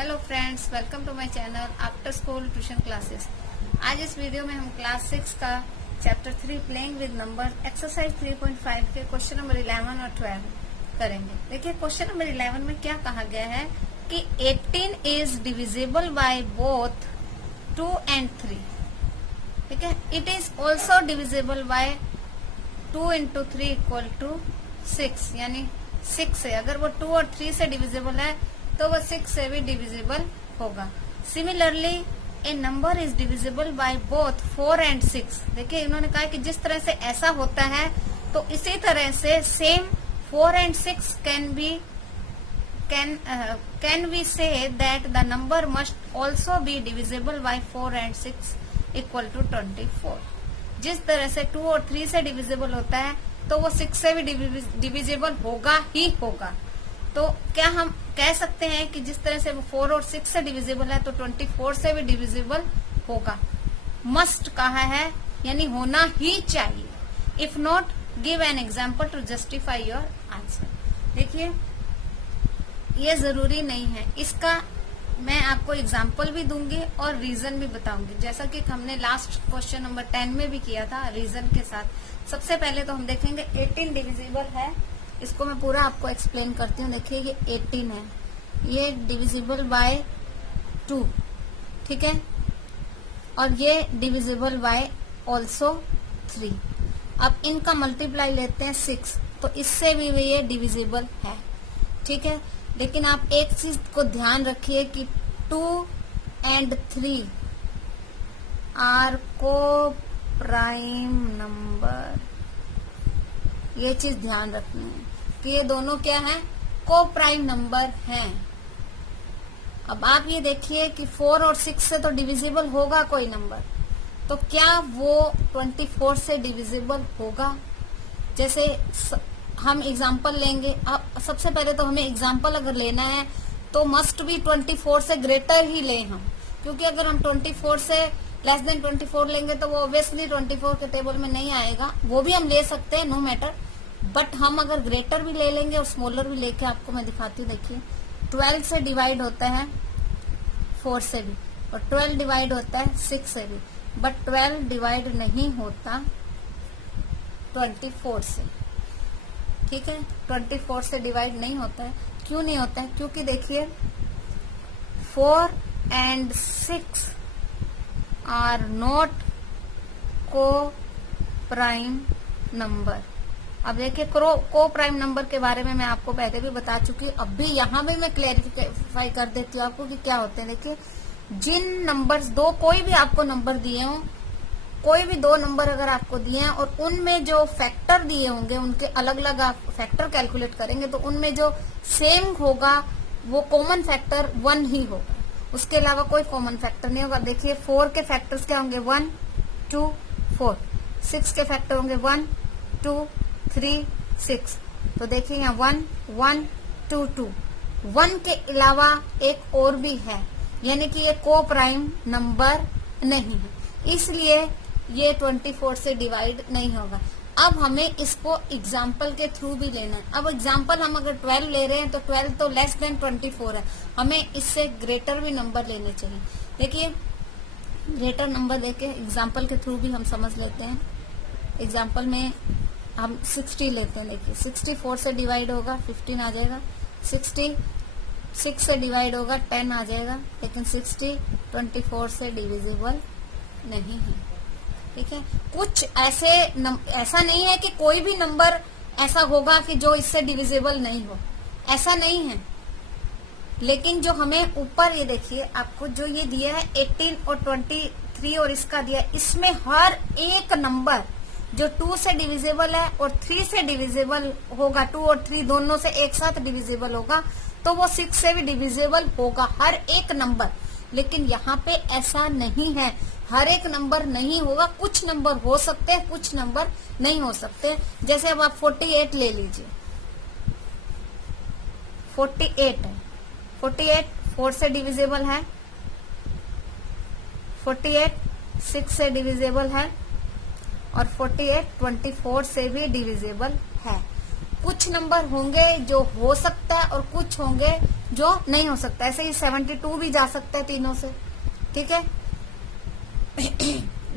Hello friends, welcome to my channel after school tuition classes. आज इस video में हम क्लास 6 का chapter 3 playing with number exercise 3.5 के क्वेश्चन नंबर 11 और 12 करेंगे। देखिए क्वेश्चन नंबर 11 में क्या कहा गया है कि 18 is divisible by both 2 and 3। ठीक है, it is also divisible by 2 into 3 = 6, यानी 6 है। अगर वो 2 और 3 से डिविजिबल है तो वो 6 से भी डिविजिबल होगा। Similarly A number is divisible by both 4 and 6। देखिए इन्होंने कहा कि जिस तरह से ऐसा होता है तो इसी तरह से same 4 and 6 can we say that the number must also be divisible by 4 and 6 equal to 24। जिस तरह से 2 और 3 से डिविजिबल होता है तो वो 6 से भी डिविजिबल होगा ही होगा। तो क्या हम कह सकते हैं कि जिस तरह से वो 4 और 6 से डिविजिबल है तो 24 से भी डिविजिबल होगा। मस्ट कहा है यानी होना ही चाहिए। If not give an example to justify your answer. देखिए ये जरूरी नहीं है, इसका मैं आपको एग्जाम्पल भी दूंगी और रीजन भी बताऊंगी, जैसा कि हमने लास्ट क्वेश्चन नंबर 10 में भी किया था रीजन के साथ। सबसे पहले तो हम देखेंगे 18 डिविजिबल है, इसको मैं पूरा आपको एक्सप्लेन करती हूँ। देखिए ये 18 है, ये डिविजिबल बाय 2, ठीक है, और ये डिविजिबल बाय ऑल्सो 3। अब इनका मल्टीप्लाई लेते हैं 6, तो इससे भी ये डिविजिबल है, ठीक है। लेकिन आप एक चीज को ध्यान रखिए कि 2 and 3 are coprime number. ये चीज ध्यान रखनी है कि ये दोनों क्या हैं, को प्राइम नंबर हैं। अब आप ये देखिए कि 4 और 6 से तो डिविजिबल होगा कोई नंबर, तो क्या वो 24 से डिविजिबल होगा? जैसे हम एग्जाम्पल लेंगे। अब सबसे पहले तो हमें एग्जाम्पल अगर लेना है तो मस्ट भी 24 से ग्रेटर ही लें हम, क्योंकि अगर हम 24 से लेस देन 24 लेंगे तो वो ऑब्वियसली 24 के टेबल में नहीं आएगा। वो भी हम ले सकते हैं, नो मैटर, बट हम अगर ग्रेटर भी ले लेंगे और स्मॉलर भी लेके आपको मैं दिखाती हूँ। देखिए 12 से डिवाइड होता है 4 से भी, और 12 डिवाइड होता है 6 से भी, बट 12 डिवाइड नहीं होता 24 से, ठीक है। 24 से डिवाइड नहीं होता है। क्यों नहीं होता है? क्योंकि देखिए 4 and 6 are not coprime number. अब देखिए को प्राइम नंबर के बारे में मैं आपको पहले भी बता चुकी हूँ, अब भी यहाँ भी मैं क्लैरिफाई कर देती हूँ आपको कि क्या होते हैं। देखिए जिन नंबर्स दो, कोई भी आपको नंबर दिए हों, कोई भी 2 नंबर अगर आपको दिए हैं और उनमें जो फैक्टर दिए होंगे उनके अलग अलग आप फैक्टर कैलकुलेट करेंगे तो उनमें जो सेम होगा वो कॉमन फैक्टर 1 ही होगा, उसके अलावा कोई कॉमन फैक्टर नहीं होगा। देखिए 4 के फैक्टर्स क्या होंगे, 1 2 4। 6 के फैक्टर होंगे 1 2 3 6। तो देखिए यहाँ 1 1 2 2। 1 के अलावा एक और भी है, यानी कि ये को प्राइम नंबर नहीं है, इसलिए ये 24 से डिवाइड नहीं होगा। अब हमें इसको एग्जाम्पल के थ्रू भी लेना है। अब एग्जाम्पल हम अगर 12 ले रहे हैं तो 12 तो लेस देन 24 है, हमें इससे ग्रेटर भी नंबर लेने चाहिए। देखिए ग्रेटर नंबर देके एग्जाम्पल के थ्रू भी हम समझ लेते हैं। एग्जाम्पल में हम 60 लेते हैं। देखिए 64 से डिवाइड होगा 15 आ जाएगा, 66 से डिवाइड होगा 10 आ जाएगा, लेकिन 60 24 से डिविजिबल नहीं है, ठीक है। कुछ ऐसा नहीं है कि कोई भी नंबर ऐसा होगा कि जो इससे डिविजिबल नहीं हो, ऐसा नहीं है। लेकिन जो हमें ऊपर ये देखिए आपको जो ये दिया है 18 और 23 और इसका दिया, इसमें हर एक नंबर जो 2 से डिविजिबल है और 3 से डिविजिबल होगा, 2 और 3 दोनों से एक साथ डिविजिबल होगा, तो वो 6 से भी डिविजिबल होगा हर एक नंबर। लेकिन यहाँ पे ऐसा नहीं है, हर एक नंबर नहीं होगा, कुछ नंबर हो सकते हैं, कुछ नंबर नहीं हो सकते। जैसे अब आप 48 ले लीजिए, 48 है, 48 4 से डिविजिबल है, 48 6 से डिविजिबल है, और 48 24 से भी डिविजिबल है। कुछ नंबर होंगे जो हो सकता है और कुछ होंगे जो नहीं हो सकता। ऐसे ही 72 भी जा सकता है तीनों से, ठीक है।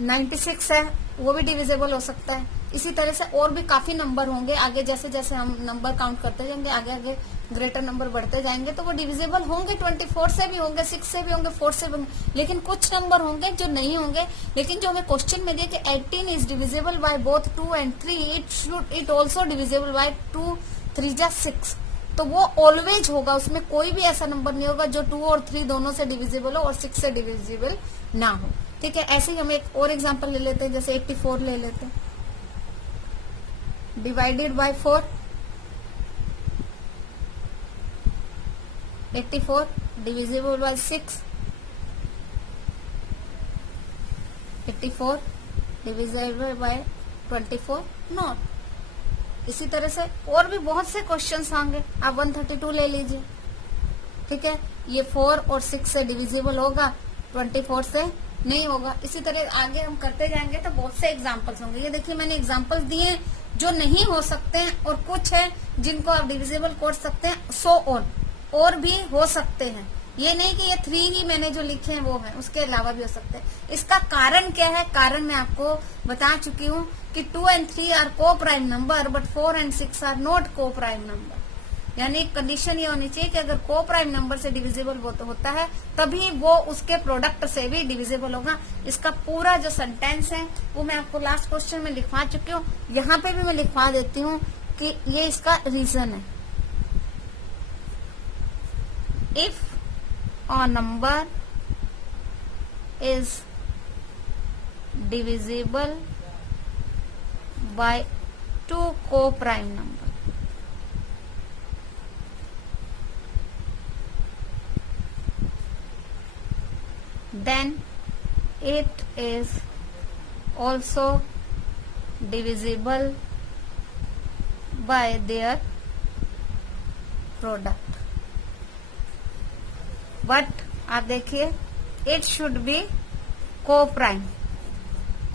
96 है, वो भी डिविजिबल हो सकता है। इसी तरह से और भी काफी नंबर होंगे आगे, जैसे जैसे हम नंबर काउंट करते जाएंगे, आगे आगे ग्रेटर नंबर बढ़ते जाएंगे तो वो डिविजिबल होंगे। 24 से भी होंगे, 6 से भी होंगे, 4 से भी होंगे, लेकिन कुछ नंबर होंगे जो नहीं होंगे। लेकिन जो हमें क्वेश्चन में दिया कि 18 is divisible by both 2 and 3, it also divisible by 2 3 जा 6, तो वो ऑलवेज होगा। उसमें कोई भी ऐसा नंबर नहीं होगा जो 2 और 3 दोनों से डिविजिबल हो और 6 से डिविजिबल ना हो, ठीक है। ऐसे ही हम एक और एग्जांपल ले लेते हैं, जैसे 84 ले लेते हैं। Divided by 4, 84 divisible by 6, 84 divisible by 24 not. इसी तरह से और भी बहुत से क्वेश्चंस होंगे। आप 132 ले लीजिए, ठीक है। ये 4 और 6 से डिविजिबल होगा, 24 से नहीं होगा। इसी तरह आगे हम करते जाएंगे तो बहुत से एग्जांपल्स होंगे। ये देखिए मैंने एग्जांपल्स दिए जो नहीं हो सकते हैं और कुछ है जिनको आप डिविजिबल कर सकते हैं, सो ऑन, और भी हो सकते हैं। ये नहीं कि ये 3 ही मैंने जो लिखे हैं वो है, उसके अलावा भी हो सकते हैं। इसका कारण क्या है? कारण मैं आपको बता चुकी हूँ कि 2 and 3 are coprime number but 4 and 6 are not coprime number. यानी कंडीशन ये होनी चाहिए कि अगर को प्राइम नंबर से डिविजिबल होता है तभी वो उसके प्रोडक्ट से भी डिविजिबल होगा। इसका पूरा जो सेंटेंस है वो मैं आपको लास्ट क्वेश्चन में लिखवा चुकी हूँ, यहाँ पे भी मैं लिखवा देती हूँ कि ये इसका रीजन है। If a number is divisible by 2 co-prime number, then it is also divisible by their product. But आप देखिए इट शुड बी को प्राइम,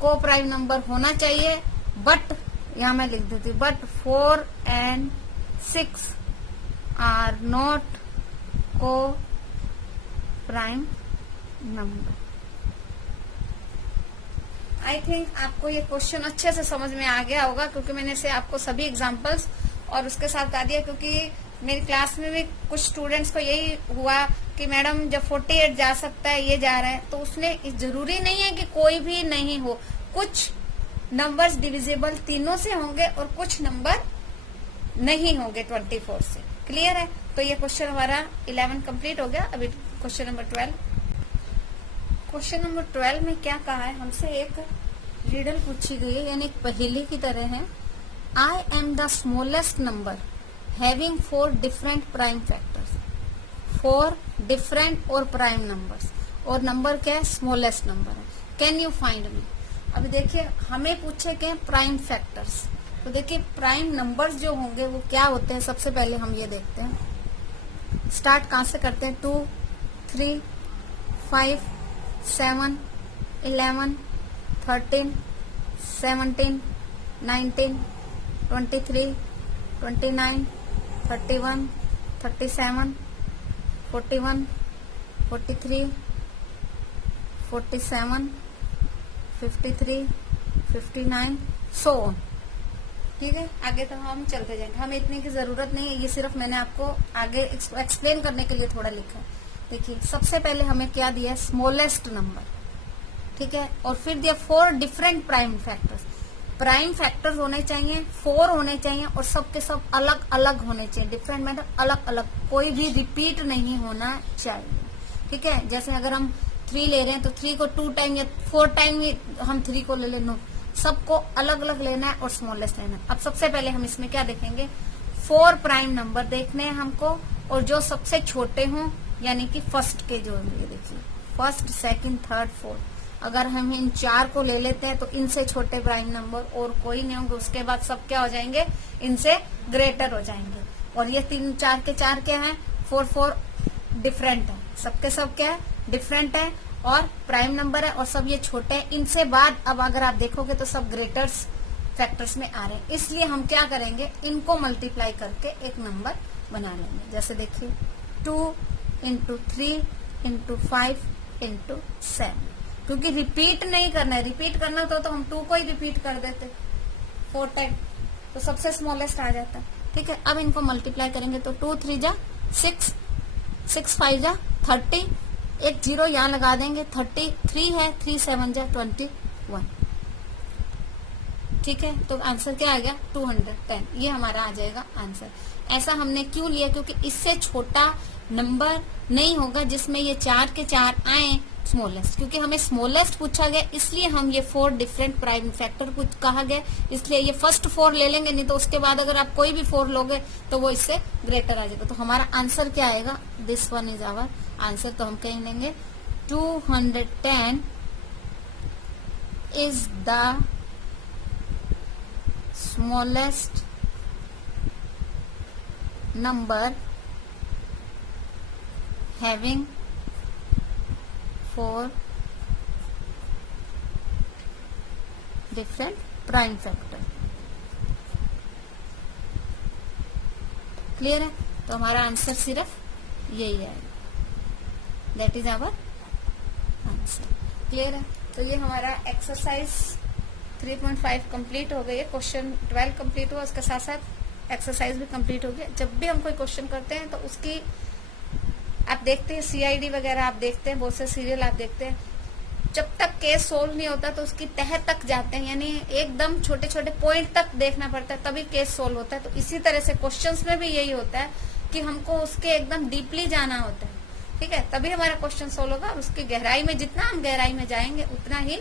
को प्राइम नंबर होना चाहिए। बट यहां मैं लिख देती हूँ, but 4 and 6 are not coprime number. I think आपको ये क्वेश्चन अच्छे से समझ में आ गया होगा, क्योंकि मैंने इसे आपको सभी एग्जांपल्स और उसके साथ बता दिया। क्योंकि मेरी क्लास में भी कुछ स्टूडेंट्स को यही हुआ कि मैडम जब 48 जा सकता है, ये जा रहा है, तो उसने जरूरी नहीं है कि कोई भी नहीं हो। कुछ नंबर्स डिविजिबल तीनों से होंगे और कुछ नंबर नहीं होंगे 24 से। क्लियर है? तो ये क्वेश्चन हमारा 11 कंप्लीट हो गया। अभी क्वेश्चन नंबर 12। क्वेश्चन नंबर 12 में क्या कहा है? हमसे एक रिडल पूछी गई है, यानी एक पहेली की तरह है। I am the smallest number having 4 different prime factors, 4 different और प्राइम नंबर्स, और नंबर क्या है? स्मॉलेस्ट नंबर है। Can you find me? अभी देखिए हमें पूछे के प्राइम फैक्टर्स, तो देखिए प्राइम नंबर्स जो होंगे वो क्या होते हैं। सबसे पहले हम ये देखते हैं, स्टार्ट कहाँ से करते हैं? 2 3 5 7 11 13 17 19 23 29 31 37 41 43 47 53 59 सो ऑन। ठीक है, आगे तो हम चलते जाएंगे, हमें इतने की जरूरत नहीं है, ये सिर्फ मैंने आपको आगे एक्सप्लेन करने के लिए थोड़ा लिखा है। देखिए सबसे पहले हमें क्या दिया है? स्मॉलेस्ट नंबर, ठीक है, और फिर दिया 4 different prime factors. Prime factors होने चाहिए, 4 होने चाहिए और सबके सब अलग अलग होने चाहिए। डिफरेंट मतलब अलग अलग, कोई भी रिपीट नहीं होना चाहिए। ठीक है, जैसे अगर हम 3 ले रहे हैं तो 3 को 2 टाइम या 4 टाइम ही हम 3 को ले लेना, सबको अलग अलग लेना है और स्मॉलेस्ट लेना है। अब सबसे पहले हम इसमें क्या देखेंगे? 4 प्राइम नंबर देखने हैं हमको, और जो सबसे छोटे हों, यानी कि फर्स्ट के जो होंगे, देखिए फर्स्ट, सेकंड, थर्ड, फोर्थ। अगर हम इन 4 को ले लेते हैं तो इनसे छोटे प्राइम नंबर और कोई नहीं होंगे। उसके बाद सब क्या हो जाएंगे? इनसे ग्रेटर हो जाएंगे। और ये 3 4 के 4 क्या है? 4 4 डिफरेंट है, सबके सब क्या है? डिफरेंट है और प्राइम नंबर है और सब ये छोटे हैं। इनसे बाद अब अगर आप देखोगे तो सब ग्रेटर्स फैक्टर्स में आ रहे हैं, इसलिए हम क्या करेंगे? इनको मल्टीप्लाई करके एक नंबर बना लेंगे। जैसे देखिए 2 इंटू 3 इंटू 5 इंटू 7, क्योंकि रिपीट नहीं करना है। रिपीट करना तो हम 2 को ही रिपीट कर देते 4 टाइम, तो सबसे स्मॉलेस्ट आ जाता है। ठीक है, अब इनको मल्टीप्लाई करेंगे तो 2 3 जा 6, 6 5 जा 30, एक 0 यहाँ लगा देंगे, 33 है, 3 7 जा 21। ठीक है, तो आंसर क्या आ गया 210, ये हमारा आ जाएगा आंसर। ऐसा हमने क्यों लिया, क्योंकि इससे छोटा नंबर नहीं होगा जिसमें ये 4 के 4 आए स्मॉलेस्ट, क्योंकि हमें स्मॉलेस्ट पूछा गया, इसलिए हम ये 4 डिफरेंट प्राइम फैक्टर कहा गया, इसलिए ये फर्स्ट 4 ले लेंगे, नहीं तो उसके बाद अगर आप कोई भी 4 लोगे तो वो इससे ग्रेटर आ जाएगा। तो हमारा आंसर क्या आएगा, this one is our answer. तो हम कह लेंगे 210 is the smallest number having 4 different prime factor। Clear है, तो हमारा आंसर सिर्फ यही है, that is our answer. Clear है, तो ये हमारा एक्सरसाइज 3.5 कंप्लीट हो गई है। क्वेश्चन 12 कंप्लीट हुआ, उसके साथ साथ एक्सरसाइज भी कंप्लीट हो गया। जब भी हम कोई क्वेश्चन करते हैं तो उसकी आप देखते हैं CID वगैरह आप देखते हैं, बहुत से सीरियल आप देखते हैं, जब तक केस सोल्व नहीं होता तो उसकी तह तक जाते हैं, यानी एकदम छोटे छोटे पॉइंट तक देखना पड़ता है, तभी केस सोल्व होता है। तो इसी तरह से क्वेश्चंस में भी यही होता है कि हमको उसके एकदम डीपली जाना होता है। ठीक है, तभी हमारा क्वेश्चन सोल्व होगा, और उसकी गहराई में जितना हम गहराई में जाएंगे उतना ही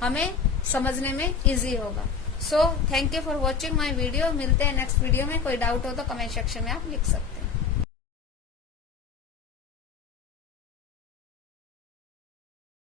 हमें समझने में इजी होगा। So thank you for watching my video. मिलते हैं नेक्स्ट वीडियो में। कोई डाउट हो तो कमेंट सेक्शन में आप लिख सकते हैं।